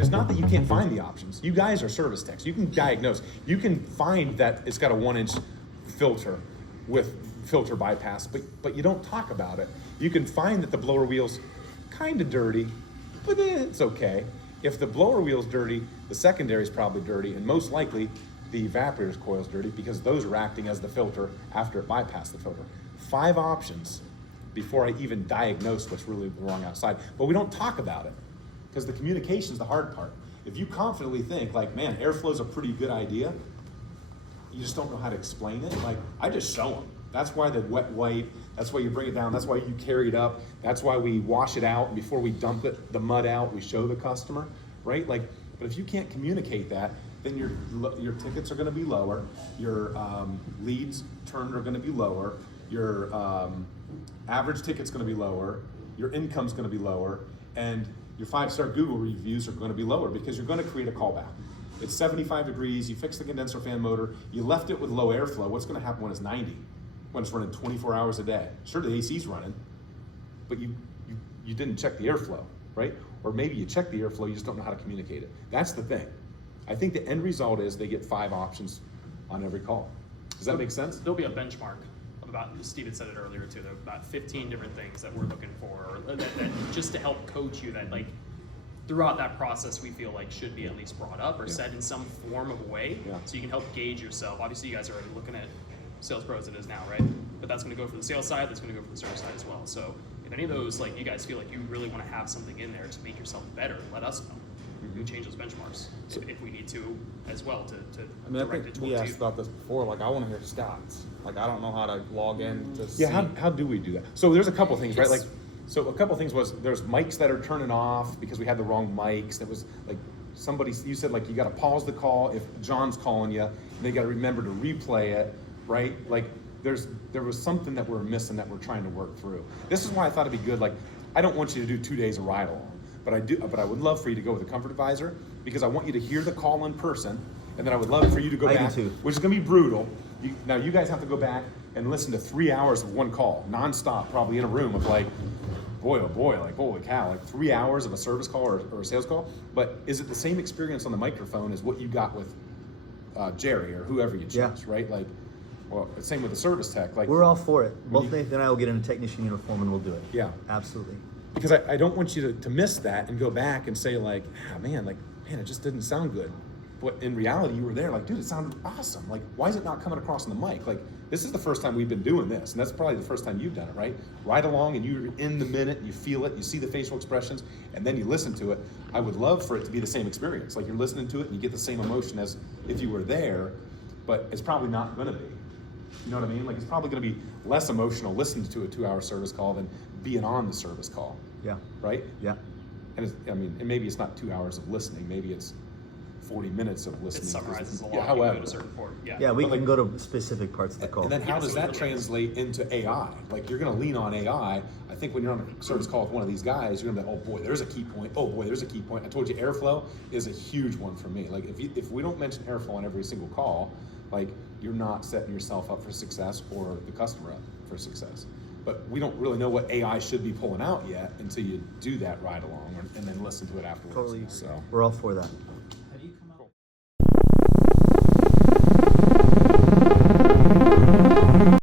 And it's not that you can't find the options. You guys are service techs. You can diagnose. You can find that it's got a 1-inch filter with filter bypass, but you don't talk about it. You can find that the blower wheel's kind of dirty, but it's okay. If the blower wheel's dirty, the secondary is probably dirty, and most likely the evaporator's coil's dirty because those are acting as the filter after it bypassed the filter. 5 options before I even diagnose what's really wrong outside. But we don't talk about it because the communication's the hard part. If you confidently think like, man, airflow's a pretty good idea, you just don't know how to explain it. Like, I just show them. That's why the wet wipe, that's why you bring it down, that's why you carry it up, that's why we wash it out, and before we dump it, the mud out, we show the customer, right? Like, but if you can't communicate that, then your tickets are gonna be lower, your leads turned are gonna be lower, your average ticket's gonna be lower, your income's gonna be lower, and your 5-star Google reviews are gonna be lower because you're gonna create a callback. It's 75 degrees, you fix the condenser fan motor, you left it with low airflow. What's gonna happen when it's 90? When it's running 24 hours a day? Sure, the AC's running, but you didn't check the airflow, right? Or maybe you check the airflow, you just don't know how to communicate it. That's the thing. I think the end result is they get 5 options on every call. Does that make sense? There'll be a benchmark of about, Steven said it earlier too, there are about 15 different things that we're looking for, or that just to help coach you that like, throughout that process, we feel like should be at least brought up or said in some form of a way, so you can help gauge yourself. Obviously, you guys are already looking at sales pros it is now, right? But that's going to go for the sales side, that's going to go for the service side as well. So if any of those, like you guys feel like you really want to have something in there to make yourself better, let us know. We can change those benchmarks if we need to as well to I mean, I direct think it we towards asked you. about this before. Like, I want to hear stats. Like, I don't know how to log in to see. Yeah, how do we do that? So there's a couple things, right? Like, so a couple things was there's mics that are turning off because we had the wrong mics. That was like somebody, you said like you got to pause the call if John's calling you, and they got to remember to replay it, right? Like there was something that we're missing that we're trying to work through. This is why I thought it'd be good. Like, I don't want you to do 2 days of ride along, but I would love for you to go with a comfort advisor because I want you to hear the call in person, and then I would love for you to go back, which is going to be brutal. Now you guys have to go back and listen to 3 hours of one call, nonstop, probably in a room of like, boy, oh boy, like holy cow, like 3 hours of a service call or a sales call. But is it the same experience on the microphone as what you got with Jerry or whoever you choose, right? Like, well, the same with the service tech. Like, we're all for it. Both Nathan and I will get in a technician uniform and we'll do it. Yeah, absolutely. Because I don't want you to miss that and go back and say like, man, it just didn't sound good. But in reality, you were there like, dude, it sounded awesome. Like, why is it not coming across on the mic? Like, this is the first time we've been doing this, and that's probably the first time you've done it, right? Ride along and you're in the minute, you feel it, you see the facial expressions, and then you listen to it. I would love for it to be the same experience. Like, you're listening to it and you get the same emotion as if you were there, but it's probably not gonna be. You know what I mean? Like, it's probably gonna be less emotional listening to a 2-hour service call than being on the service call. Yeah. Right? Yeah. And and maybe it's not 2 hours of listening, maybe it's 40 minutes of listening. It summarizes a lot. Yeah, however. To a certain point. Yeah, we can go to specific parts of the call. And then how does that translate into AI? Like, you're gonna lean on AI. I think when you're on a service call with one of these guys, you're gonna be, oh boy, there's a key point. Oh boy, there's a key point. I told you airflow is a huge one for me. Like, if we don't mention airflow on every single call, like, you're not setting yourself up for success or the customer up for success. But we don't really know what AI should be pulling out yet until you do that ride along and then listen to it afterwards. Totally. So we're all for that. How do you come up?